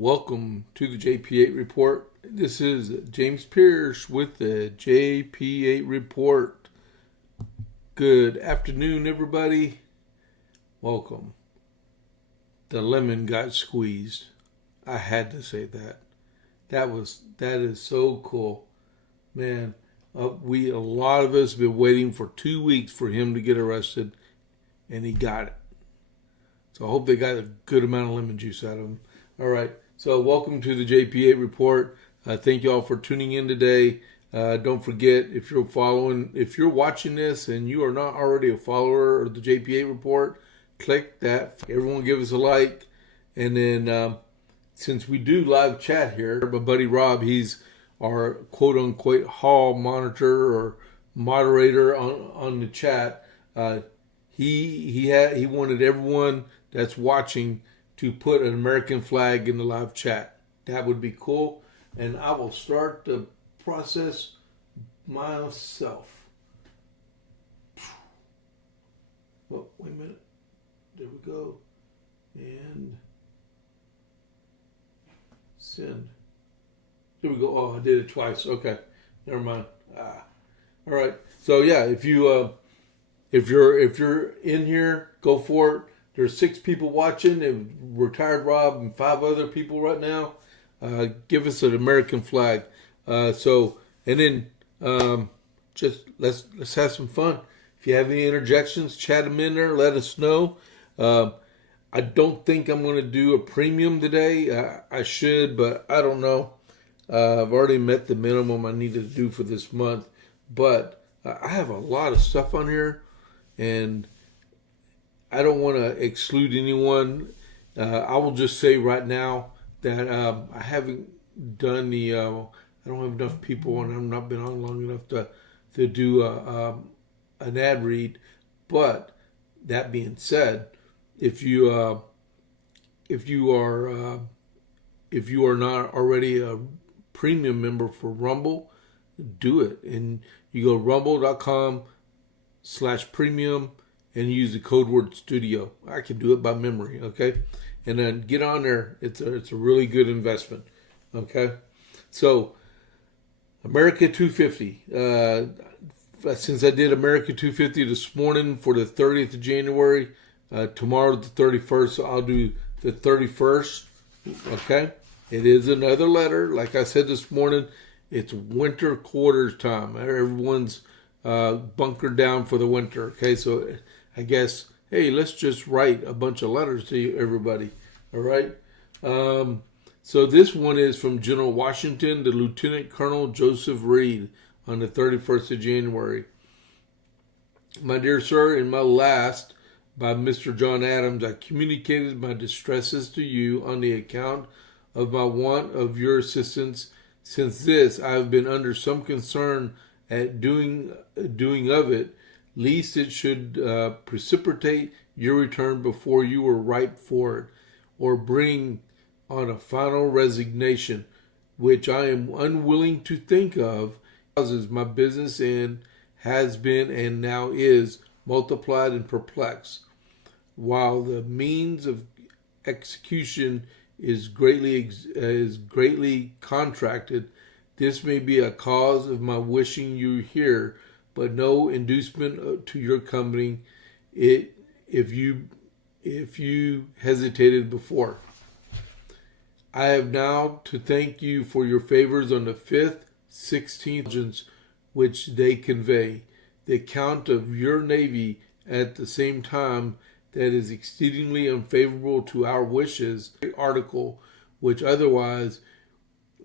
Welcome to the JP8 report. This is James Pierce with the JP8 report. Good afternoon, everybody. Welcome. The lemon got squeezed. I had to say that. That is so cool, man. A lot of us have been waiting for 2 weeks for him to get arrested, and he got it. So I hope they got a good amount of lemon juice out of him. All right. So welcome to the JP8 report. Thank you all for tuning in today. Don't forget, if you're watching this and you are not already a follower of the JP8 report, click that. Everyone give us a like. And then since we do live chat here, my buddy Rob, he's our quote unquote hall monitor or moderator on the chat. He wanted everyone that's watching to put an American flag in the live chat. That would be cool. And I will start the process myself. Oh, wait a minute. There we go. And send. There we go. Oh, I did it twice. Okay. Never mind. All right. So yeah, if you're in here, go for it. There's 6 people watching, and retired Rob and 5 other people right now. Give us an American flag. Just let's have some fun. If you have any interjections, chat them in there. Let us know. I don't think I'm going to do a premium today. I should, but I don't know. I've already met the minimum I need to do for this month. But I have a lot of stuff on here, and I don't want to exclude anyone. I will just say right now that I haven't done I don't have enough people, and I've not been on long enough to do an ad read. But that being said, if you are not already a premium member for Rumble, do it, and you go rumble.com/premium. And use the code word studio. I can do it by memory, okay? And then get on there. It's a really good investment, okay? So, America 250. Since I did America 250 this morning for the 30th of January, tomorrow the 31st, so I'll do the 31st, okay? It is another letter. Like I said this morning, it's winter quarters time. Everyone's bunkered down for the winter, okay? So I guess, hey, let's just write a bunch of letters to everybody, all right? So this one is from General Washington to Lieutenant Colonel Joseph Reed on the 31st of January. My dear sir, in my last by Mr. John Adams, I communicated my distresses to you on the account of my want of your assistance. Since this, I have been under some concern at doing of it, lest it should precipitate your return before you were ripe for it, or bring on a final resignation, which I am unwilling to think of, causes my business and has been and now is multiplied and perplexed, while the means of execution is greatly contracted. This may be a cause of my wishing you here, but no inducement to your coming it if you hesitated before. I have now to thank you for your favors on the 5th, 16th, which they convey. The account of your navy at the same time that is exceedingly unfavorable to our wishes, article which otherwise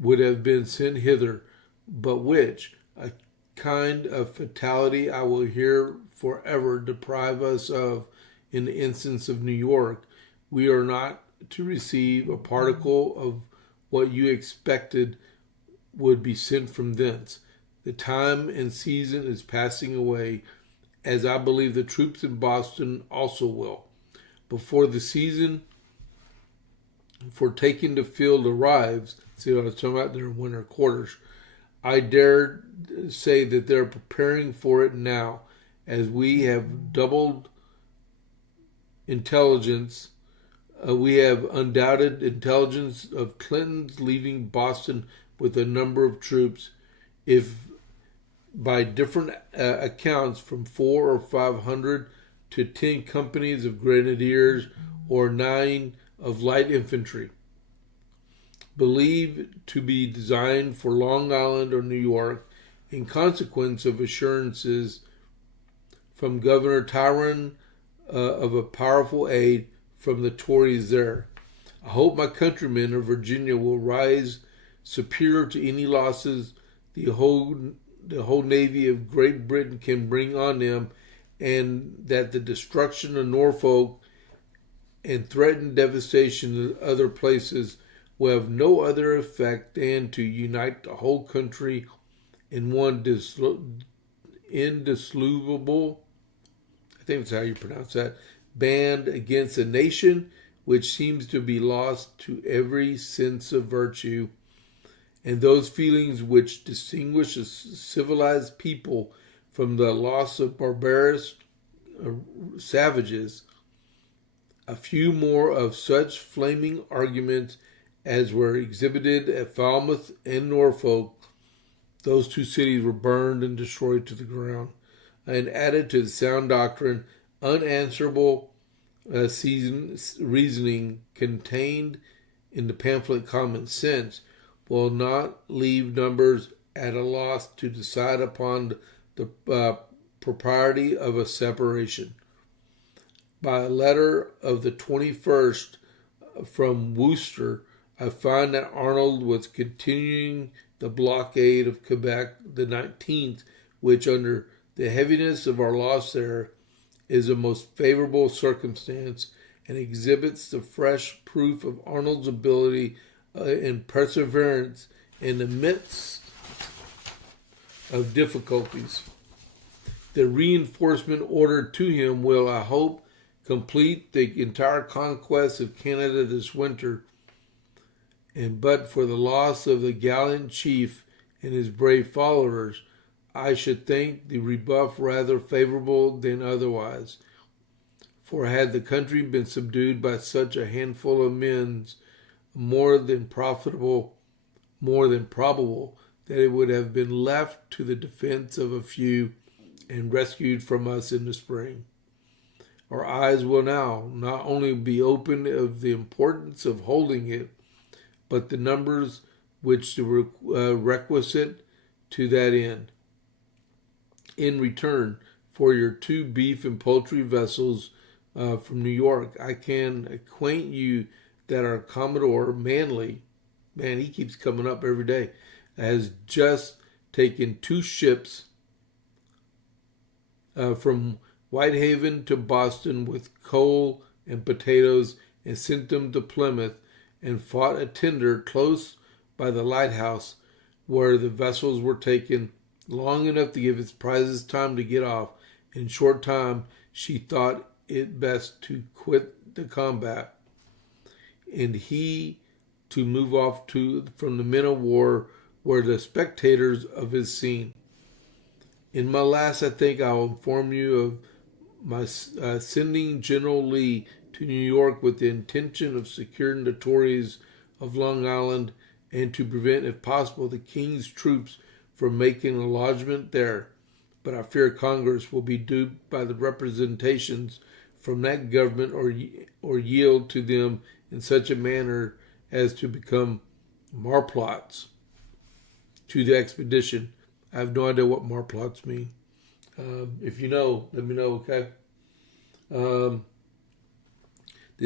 would have been sent hither, but which a kind of fatality I will here forever deprive us of. In the instance of New York, we are not to receive a particle of what you expected would be sent from thence. The time and season is passing away, as I believe the troops in Boston also will. Before the season for taking the field arrives, see what I was talking about, their winter quarters, I dare say that they're preparing for it now, as we have doubled intelligence We have undoubted intelligence of Clinton's leaving Boston with a number of troops, if by different accounts from 400 or 500 to 10 companies of grenadiers or 9 of light infantry, believed to be designed for Long Island or New York in consequence of assurances from Governor Tyron of a powerful aid from the Tories there. I hope my countrymen of Virginia will rise superior to any losses the whole Navy of Great Britain can bring on them, and that the destruction of Norfolk and threatened devastation of other places will have no other effect than to unite the whole country in one indissoluble, I think that's how you pronounce that, band against a nation which seems to be lost to every sense of virtue, and those feelings which distinguish a civilized people from the loss of barbarous savages. A few more of such flaming arguments as were exhibited at Falmouth and Norfolk. Those two cities were burned and destroyed to the ground, and added to the sound doctrine, unanswerable reasoning contained in the pamphlet Common Sense, will not leave numbers at a loss to decide upon the propriety of a separation. By a letter of the 21st from Worcester, I find that Arnold was continuing the blockade of Quebec the 19th, which, under the heaviness of our loss there, is a most favorable circumstance, and exhibits the fresh proof of Arnold's ability and perseverance in the midst of difficulties. The reinforcement ordered to him will, I hope, complete the entire conquest of Canada this winter, and but for the loss of the gallant chief and his brave followers, I should think the rebuff rather favorable than otherwise. For had the country been subdued by such a handful of men, more than probable that it would have been left to the defense of a few and rescued from us in the spring. Our eyes will now not only be opened of the importance of holding it, but the numbers which the requisite to that end. In return for your 2 beef and poultry vessels from New York, I can acquaint you that our Commodore Manley, man, he keeps coming up every day, has just taken 2 ships from Whitehaven to Boston with coal and potatoes, and sent them to Plymouth, and fought a tender close by the lighthouse where the vessels were taken, long enough to give its prizes time to get off. In short time, she thought it best to quit the combat, and he to move off from the men of war were the spectators of his scene. In my last, I think I will inform you of my sending General Lee to New York with the intention of securing the Tories of Long Island, and to prevent, if possible, the King's troops from making a lodgment there. But I fear Congress will be duped by the representations from that government, or yield to them in such a manner as to become marplots to the expedition. I have no idea what marplots mean. If you know, let me know, okay? The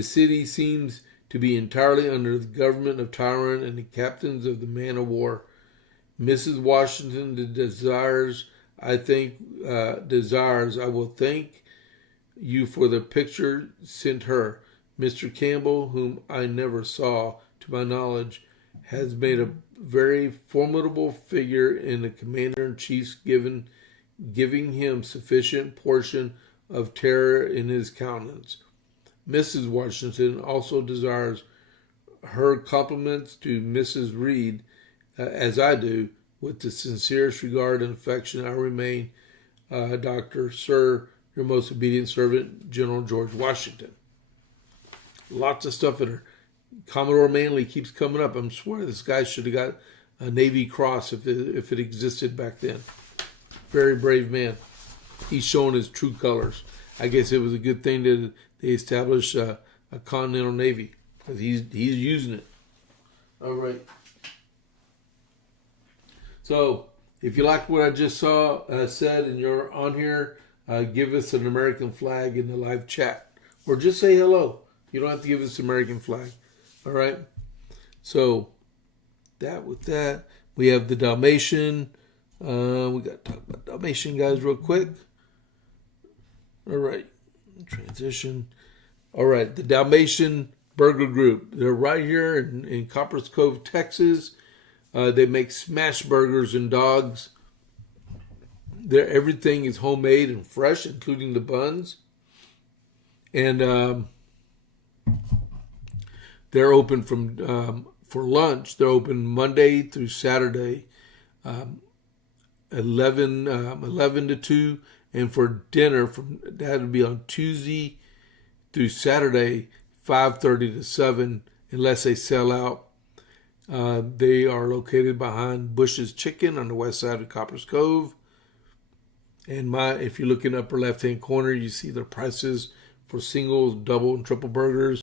city seems to be entirely under the government of Tyron and the captains of the man of war. Mrs. Washington desires, I will thank you for the picture sent her. Mr. Campbell, whom I never saw, to my knowledge, has made a very formidable figure in the commander-in-chief's giving him sufficient portion of terror in his countenance. Mrs. Washington also desires her compliments to Mrs. Reed, as I do, with the sincerest regard and affection. I remain, Dr. Sir, your most obedient servant, General George Washington. Lots of stuff in her. Commodore Manley keeps coming up. I'm swearing this guy should have got a Navy Cross if it existed back then. Very brave man. He's showing his true colors. I guess it was a good thing that they established a Continental Navy because he's using it. All right. So if you like what I just said, and you're on here, give us an American flag in the live chat, or just say hello. You don't have to give us an American flag. All right. So with that, we have the Dalmatian. We got to talk about Dalmatian guys real quick. All right. Transition. All right. The Dalmatian Burger Group. They're right here in Coppers Cove, Texas. They make smash burgers and dogs. Everything is homemade and fresh, including the buns. And they're open for lunch. They're open Monday through Saturday, 11 to 2. And for dinner, that would be on Tuesday through Saturday, 5:30 to 7, unless they sell out. They are located behind Bush's Chicken on the west side of Coppers Cove. And if you look in the upper left-hand corner, you see the prices for single, double, and triple burgers.